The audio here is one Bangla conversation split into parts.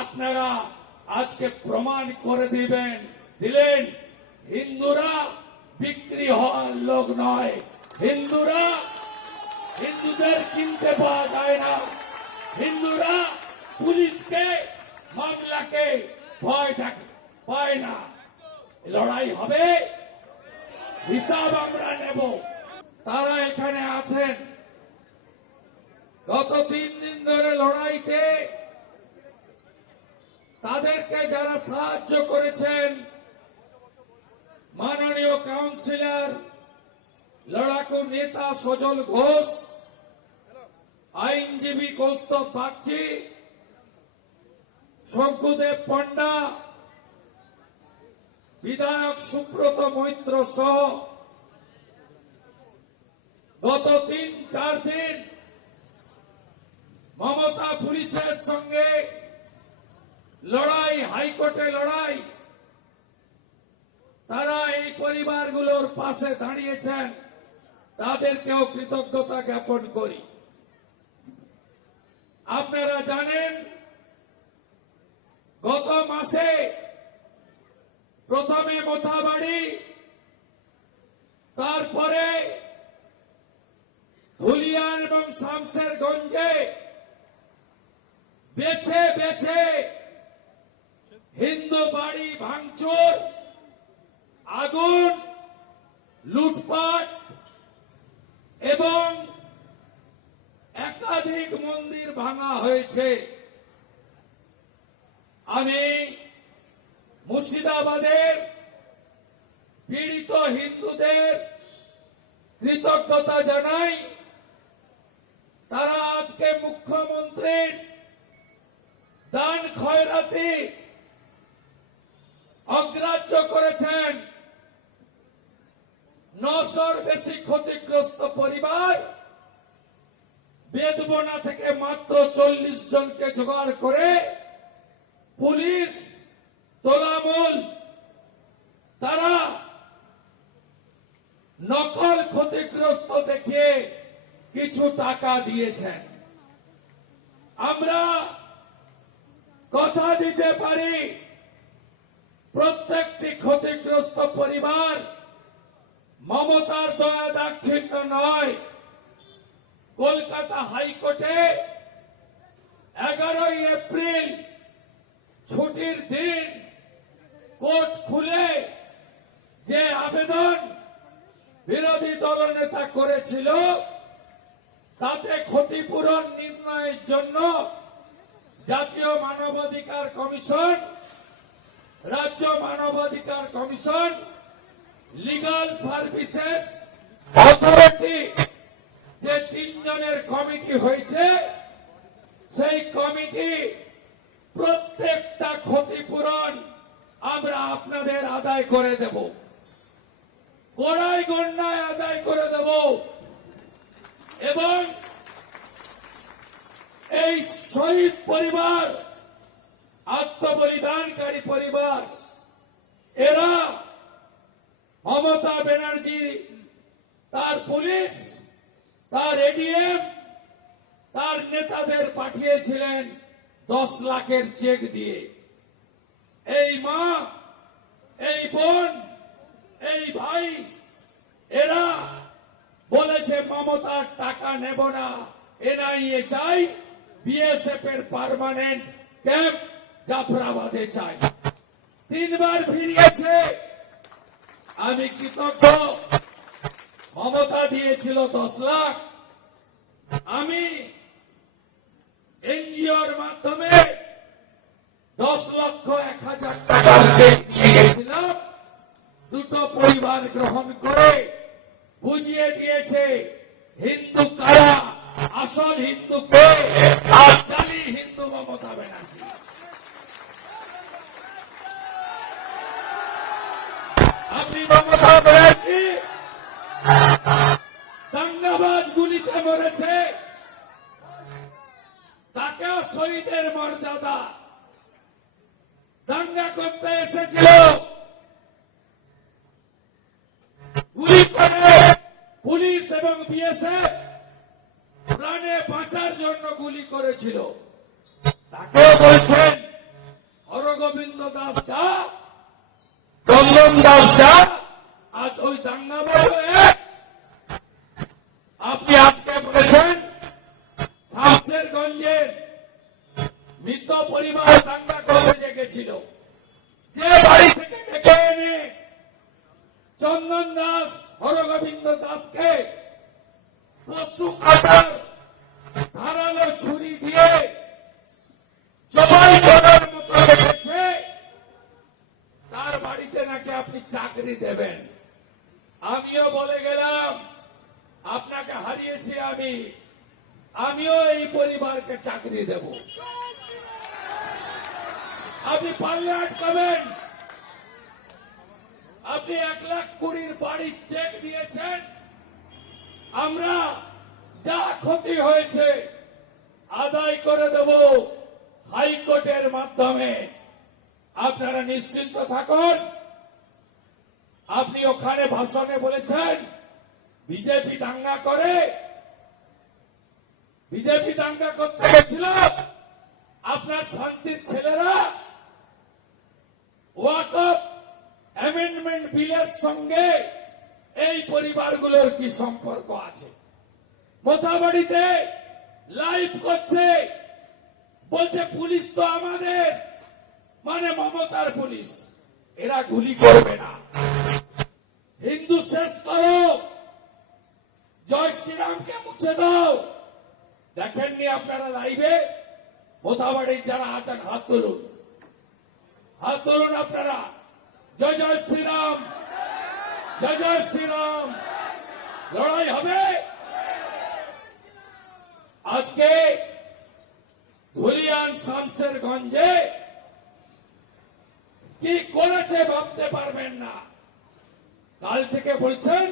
আপনারা আজকে প্রমাণ করে দিলেন হিন্দুরা বিক্রি হওয়ার লোক নয়। হিন্দুদের কিনতে পাওয়া যায় না। হিন্দুরা পুলিশকে মামলাকে ভয় পায় না। লড়াই হবে, হিসাব আমরা নেব। তারা এখানে আছেন। গত 3 দিন ধরে লড়াইতে তাদেরকে যারা সাহায্য করেছেন, মাননীয় কাউন্সিলর লড়াকু নেতা সজল ঘোষ, আইনজীবী কৌস্তব বাগচি, শঙ্কুদেব পণ্ডা, বিধায়ক সুব্রত মৈত্র সহ গত 3-4 দিন মমতা পুলিশের সঙ্গে লড়াই, হাইকোর্টে লড়াই, তারা এই পরিবারগুলোর পাশে দাঁড়িয়েছেন। তাদেরকেও কৃতজ্ঞতা জ্ঞাপন করি। আপনারা জানেন গত মাসে প্রথমে মোথাবাড়ি, তারপরে ধুলিয়ান এবং শামশেরগঞ্জে বেছে বেছে হিন্দু বাড়ি ভাঙচুর, আগুন, লুটপাট এবং একাধিক মন্দির ভাঙা হয়েছে। আমি মুর্শিদাবাদের পীড়িত হিন্দুদের কৃতজ্ঞতা জানাই। তারা আজকে মুখ্যমন্ত্রীর দান খয়রাতি অগ্রাহ্য করেছেন। 900-র বেশি ক্ষতিগ্রস্ত পরিবার বেদবনা থেকে মাত্র 40 জনকে জোগাড় করে পুলিশ তোলামূল তারা নকল ক্ষতিগ্রস্ত দেখিয়ে কিছু টাকা দিয়েছেন। আমরা কথা দিতে পারি প্রত্যেকটি ক্ষতিগ্রস্ত পরিবার মমতার দয়া দাক্ষিণ্য নয়। কলকাতা হাইকোর্টে 11 এপ্রিল ছুটির দিন কোর্ট খুলে যে আবেদন বিরোধী দলনেতা করেছিল, তাতে ক্ষতিপূরণ নির্ণয়ের জন্য জাতীয় মানবাধিকার কমিশন, রাজ্য মানবাধিকার কমিশন, লিগাল সার্ভিসেস অথরিটি যে 3 জনের কমিটি হয়েছে, সেই কমিটি প্রত্যেকটা ক্ষতিপূরণ আমরা আপনাদের আদায় করে দেব, কড়াই গণনায় আদায় করে দেব। এবং এই শহীদ পরিবার, আত্মবলিদানকারী পরিবার, এরা মমতা ব্যানার্জি, তার পুলিশ, তার এডিএম, তার নেতাদের পাঠিয়েছিলেন 10 লাখের চেক দিয়ে। এই মা, এই বোন, এই ভাই, এরা বলেছে মমতার টাকা নেব না, এনআইএ চাই, বিএসএফ এর পার্মানেন্ট ক্যাম্প জাফরাবাদে চাই। 3 বার ফিরিয়েছে। আমি কৃতজ্ঞ। মমতা দিয়েছিল 10 লাখ, আমি এনজিওর মাধ্যমে 10,01,000 টাকার চেক নিয়ে গেছিলাম। 2টো পরিবার গ্রহণ করে বুঝিয়ে দিয়েছে হিন্দু কারা, আসল হিন্দু কে, আর জালি হিন্দু মমতা ব্যানার্জি। আপনি মমতা ব্যানার্জি দাঙ্গাবাজ গুলিতে মরেছে, তাকেও শহীদের মর্যাদা। দাঙ্গা করতে এসেছিল, গুলি করে পুলিশ এবং বিএসএফ প্রাণে বাঁচার জন্য গুলি করেছিল, তাকেও বলছেন দাস যা, চন্দন দাস যা, আজ ওই দাঙ্গা বলবে। আপনি আজকে বলেছেন শামশেরগঞ্জের মৃত পরিবার দাঙ্গা করতে যে গেছিল, যে বাড়ি থেকে ডেকে এনে চন্দন দাস হরগোবিন্দ দাসকে পশু কাটার ধারালো ছুরি দিয়ে জবাই করার মতো রেখেছে, তার বাড়িতে নাকি আপনি চাকরি দেবেন। আমিও বলে গেলাম আপনাকে হারিয়েছি আমিও এই পরিবারকে চাকরি দেব। আপনি পারলে আটকাবেন। আপনি 1,20,000 বাড়ির চেক দিয়েছেন, আমরা যা ক্ষতি হয়েছে আদায় করে দেব হাইকোর্টের মাধ্যমে। আপনারা নিশ্চিন্ত থাকুন। আপনি ওখানে ভাষণে বলেছেন বিজেপি দাঙ্গা করে, বিজেপি দাঙ্গা করতে গেছিল, আপনার শান্তির ছেলেরা ওয়াকফ অ্যামেন্ডমেন্ট বিলের সঙ্গে এই পরিবারগুলোর কি সম্পর্ক আছে? মোথাবাড়িতে লাইভ করছে, বলছে পুলিশ তো আমাদের, মানে মমতার পুলিশ, এরা গুলি করবে না। হিন্দু শেষ করো, জয় শ্রীরামকে মুছে দাও। দেখেননি আপনারা লাইভে? মোথাবাড়ির যারা আছেন হাত তুলুন, হাত তুলুন আপনারা। জয় জয় শ্রীরাম, জয় জয় শ্রীরাম। লড়াই হবে। আজকে ধুলিয়ান শামশেরগঞ্জে কি করেছে ভাবতে পারবেন না। কাল থেকে বলছেন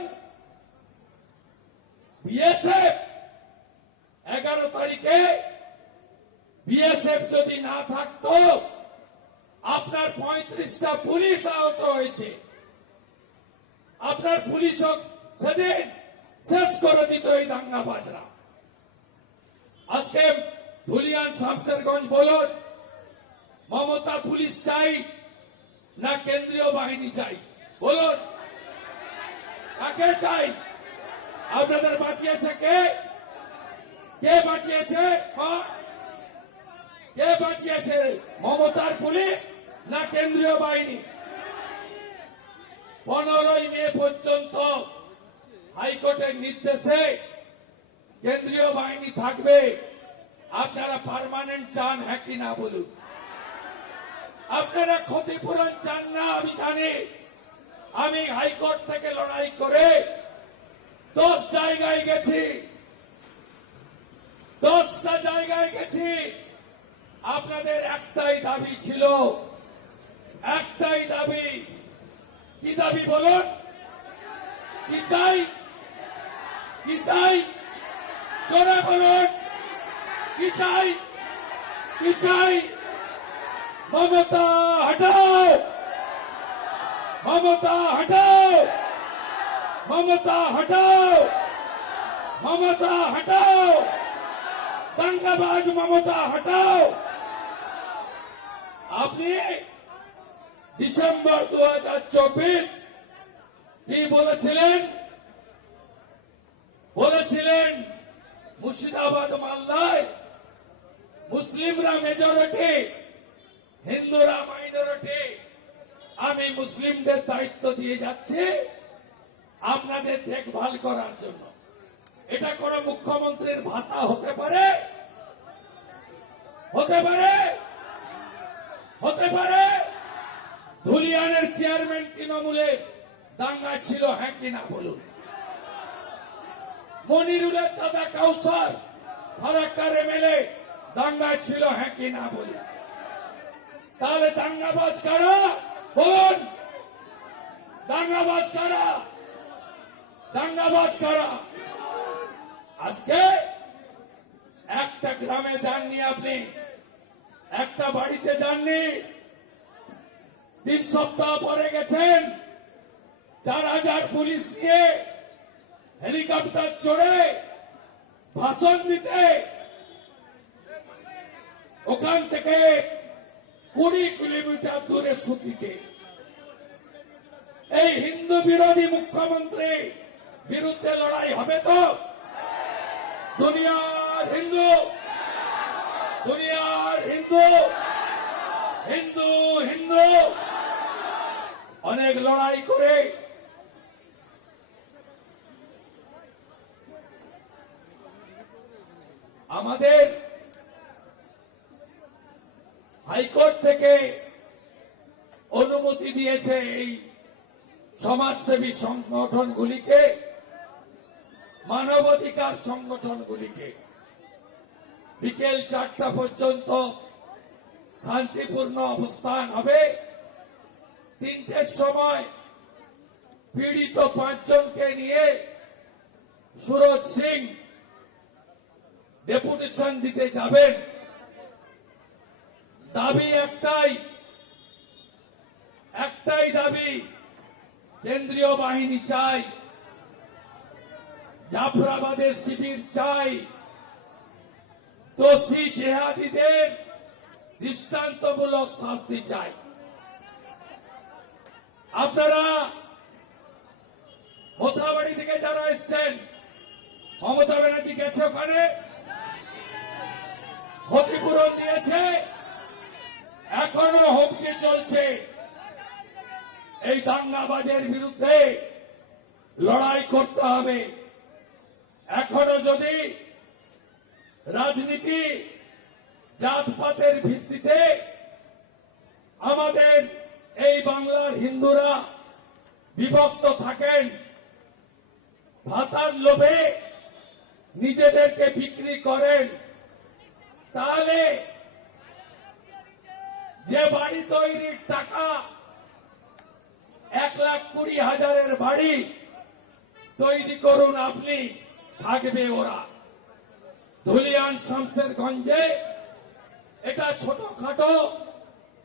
বিএসএফ, 11 তারিখে বিএসএফ যদি না থাকতো আপনার 35টা পুলিশ আহত হয়েছে, আপনার পুলিশও সেদিন শেষ করে দিত এই দাঙ্গাবাজরা। আজকে ধুলিয়ান শামশেরগঞ্জ বলুন, মমতা পুলিশ চাই না কেন্দ্রীয় বাহিনী চাই? বলুন, কাকে চাই? আপনাদের বাঁচিয়েছে কে? কে বাঁচিয়েছে? কে বাঁচিয়েছে? মমতার পুলিশ না কেন্দ্রীয় বাহিনী? 15ই মে পর্যন্ত হাইকোর্টের নির্দেশে কেন্দ্রীয় বাহিনী থাকবে। আপনারা পার্মানেন্ট চান, হ্যাঁ কি না বলুন? আপনারা ক্ষতিপূরণ চান না আমি জানি। আমি হাইকোর্ট থেকে লড়াই করে 10 জায়গায় গেছি, 10টা জায়গায় গেছি। আপনাদের একটাই দাবি ছিল, একটাই দাবি। কি দাবি বলুন? কি চাই? কি চাই? জোরে বলুন, কি চাই? কি চাই? মমতা হটাও, মমতা হটাও, মমতা হটাও, মমতা হটাও, দাঙ্গাবাজ মমতা হটাও। আপনি ডিসেম্বর 2024 কি বলেছিলেন? বলেছিলেন মুর্শিদাবাদ মালদায় মুসলিমরা মেজরিটি, হিন্দুরা মাইনরিটি। আমি মুসলিমদের দায়িত্ব দিয়ে যাচ্ছি আপনাদের দেখভাল করার জন্য। এটা কোন মুখ্যমন্ত্রীর ভাষা হতে পারে? হতে পারে? হতে পারে? ধুলিয়ানের চেয়ারম্যান তৃণমূলের দাঙ্গা ছিল, হ্যাঁ কিনা বলুন? মনিরুলের দাদা কাউসার ফারাক্কার এমএলএ দাঙ্গা ছিল, হ্যাঁ কিনা বলুন? তাহলে দাঙ্গাবাজ কারা? বলুন, দাঙ্গাবাজ কারা? দাঙ্গাবাজ কারা? আজকে একটা গ্রামে যাননি আপনি, একটা বাড়িতে যাননি, 3 সপ্তাহ পরে গেছেন 4,000 পুলিশ নিয়ে হেলিকপ্টার চড়ে ভাষণ দিতে। ওখান থেকে 20 কিলোমিটার দূরে সুতিতে এই হিন্দু বিরোধী মুখ্যমন্ত্রী বিরুদ্ধে লড়াই হবে তো? দুনিয়ার হিন্দু, দুনিয়ার হিন্দু, হিন্দু হিন্দু অনেক লড়াই করে আমাদের হাইকোর্ট থেকে অনুমতি দিয়েছে এই সমাজসেবী সংগঠনগুলিকে, মানবাধিকার সংগঠনগুলিকে বিকেল 4টা পর্যন্ত শান্তিপূর্ণ অবস্থান হবে। 3টের সময় পীড়িত 5 জনকে নিয়ে সুরজ সিং ডেপুটেশন দিতে যাবেন। দাবি একটাই দাবি, কেন্দ্রীয় বাহিনী চাই, জাফরাবাদের শিবির চাই, দোষী জেহাদিদের দৃষ্টান্তমূলক শাস্তি চাই। আপনারা মোথাবাড়ি থেকে যারা এসছেন, মমতা ব্যানার্জি গেছে ওখানে, ক্ষতিপূরণ দিয়েছে, এখনো হুমকি চলছে। এই দাঙ্গাবাজের বিরুদ্ধে লড়াই করতে হবে। এখনো যদি রাজনীতি জাতপাতের ভিত্তিতে আমাদের এই বাংলার হিন্দুরা বিভক্ত থাকেন, ভাতার লোভে নিজেদেরকে বিক্রি করেন, তাহলে যে বাড়ি তৈরির টাকা 1,20,000 বাড়ি তৈরি করুন আপনি, থাকবে ওরা। ধুলিয়ান শামসেরগঞ্জে এটা ছোটখাটো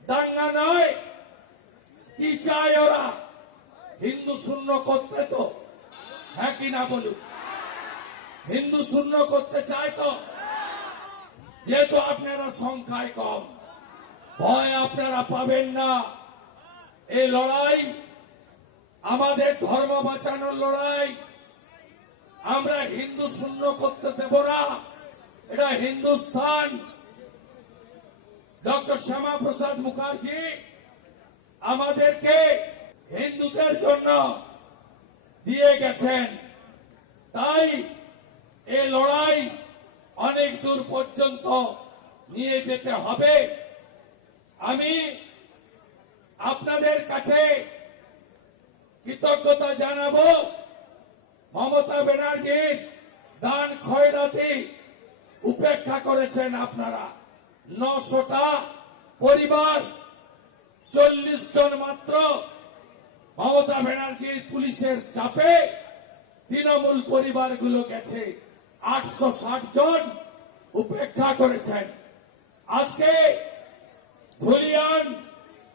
দাঙ্গা নয়। কি চায় ওরা? হিন্দু শূন্য করতে তো, হ্যাঁ কি না বলুন? হিন্দু শূন্য করতে চায় তো? যেহেতু আপনারা সংখ্যায় কম, ভয় আপনারা পাবেন না। এই লড়াই আমাদের ধর্ম বাঁচানোর লড়াই। আমরা হিন্দু শূন্য করতে দেব না। এটা হিন্দুস্তান। ডক্টর শ্যামা প্রসাদ মুখার্জি আমাদেরকে হিন্দুদের জন্য দিয়ে গেছেন। তাই এই লড়াই অনেক দূর পর্যন্ত নিয়ে যেতে হবে। আমি আপনাদের কাছে কৃতজ্ঞতা জানাবো। মমতা ব্যানার্জির দান খয়রাতি উপেক্ষা করেছেন আপনারা। 900টা পরিবার, 40 জন মাত্র মমতা ব্যানার্জির পুলিশের চাপে তৃণমূল পরিবারগুলো গেছে। 860 জন উপেক্ষা করেছেন। আজকে ধুলিয়ান,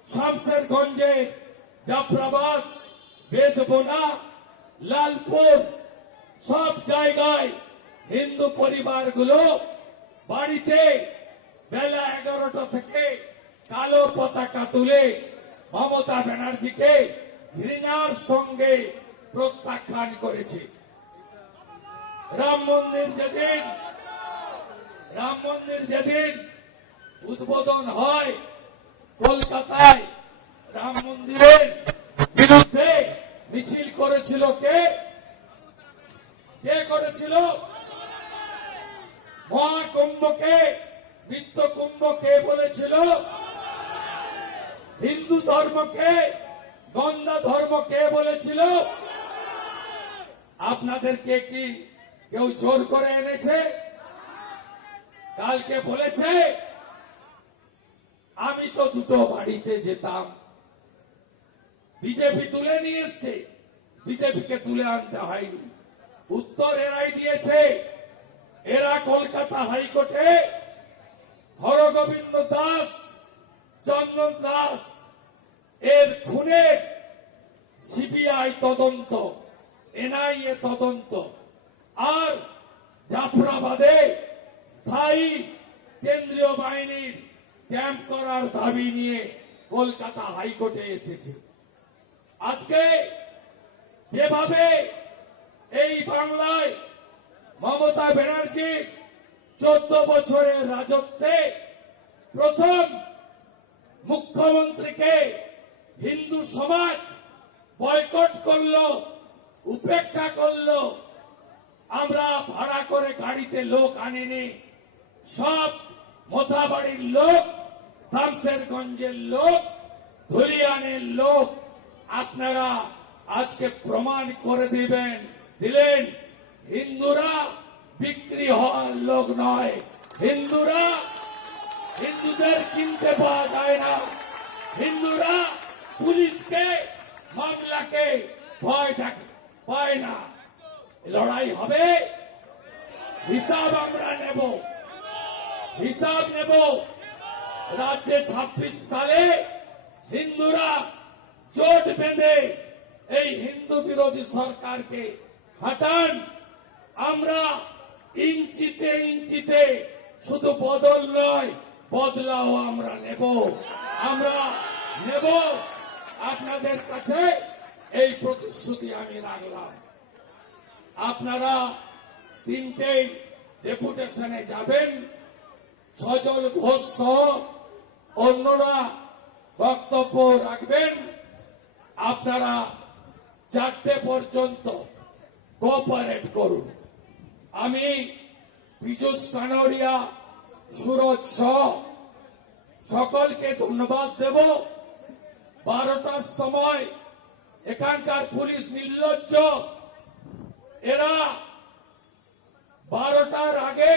শামসেরগঞ্জে, জাফরাবাদ, বেদবোনা, লালপুর সব জায়গায় হিন্দু পরিবারগুলো বাড়িতে বেলা 11টা থেকে কালো পতাকা তুলে মমতা ব্যানার্জিকে ঘৃণার সঙ্গে প্রত্যাখ্যান করেছে। রাম মন্দির যেদিন উদ্বোধন হয় কলকাতায়, রাম মন্দিরের বিরুদ্ধে মিছিল করেছিল কে করেছিল? মহাকুম্ভকে মৃত্যুকুম্ভ কে বলেছিল? হিন্দু ধর্মকে গন্ধা ধর্ম কে বলেছিল? আপনাদেরকে কি কেউ জোর করে এনেছে? কালকে বলেছে আমি তো দুটো বাড়িতে যেতাম। বিজেপি তুলে নিয়ে এসছে, বিজেপিকে তুলে আনতে হয়নি। উত্তর এরাই দিয়েছে। এরা কলকাতা হাইকোর্টে হরগোবিন্দ দাস, চন্দন দাস এর খুনের সিবিআই তদন্ত, এনআইএ তদন্ত, আর জাফরাবাদে স্থায়ী কেন্দ্রীয় বাহিনীর ক্যাম্প করার দাবি নিয়ে কলকাতা হাইকোর্টে এসেছে। আজকে যেভাবে এই বাংলায় মমতা ব্যানার্জি 14 বছরের রাজত্বে প্রথম মুখ্যমন্ত্রীকে হিন্দু সমাজ বয়কট করলো, উপেক্ষা করলো। আমরা ভাড়া করে গাড়িতে লোক আনিনি, সব মোথাবাড়ির লোক, শামশেরগঞ্জের লোক, ধুলিয়ানের লোক। আপনারা আজকে প্রমাণ করে দিলেন হিন্দুরা বিক্রি হওয়ার লোক নয়। হিন্দুদের কিনতে পাওয়া যায় না। হিন্দুরা পুলিশকে, মামলাকে ভয় পায় না। লড়াই হবে, হিসাব আমরা নেব। রাজ্যে 26 সালে হিন্দুরা জোট বেঁধে এই হিন্দু বিরোধী সরকারকে হটান। আমরা ইঞ্চিতে শুধু বদল নয়, বদলাও আমরা নেব। আপনাদের কাছে এই প্রতিশ্রুতি আমি রাখলাম। আপনারা 3টে ডেপুটেশনে যাবেন। সজল ঘোষ সহ অন্যরা বক্তব্য রাখবেন। আপনারা 4টে পর্যন্ত কোঅপারেট করুন। আমি পীযূষ কানোরিয়া, সুরজ সহ সকলকে ধন্যবাদ দেব। 12টার সময় এখানকার পুলিশ নির্লজ্জ, এরা 12টার আগে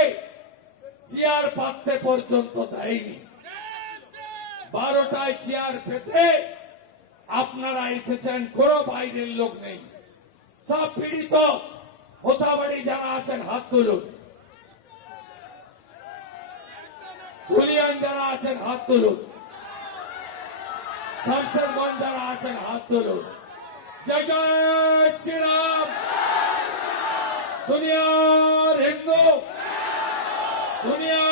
চেয়ার পাততে পর্যন্ত দেয়নি। 12টায় চেয়ার পেতে আপনারা এসেছেন, কোনো বাইরের লোক নেই। সব পীড়িত মোথাবাড়ি যারা আছেন হাত তুলুন, ধুলিয়ান যারা আছেন হাত তুলুন, শামশেরগঞ্জ যারা আছেন হাত তুলুন। জয় জয় শ্রীরাম। দুনিয়ার হিন্দু, দুনিয়া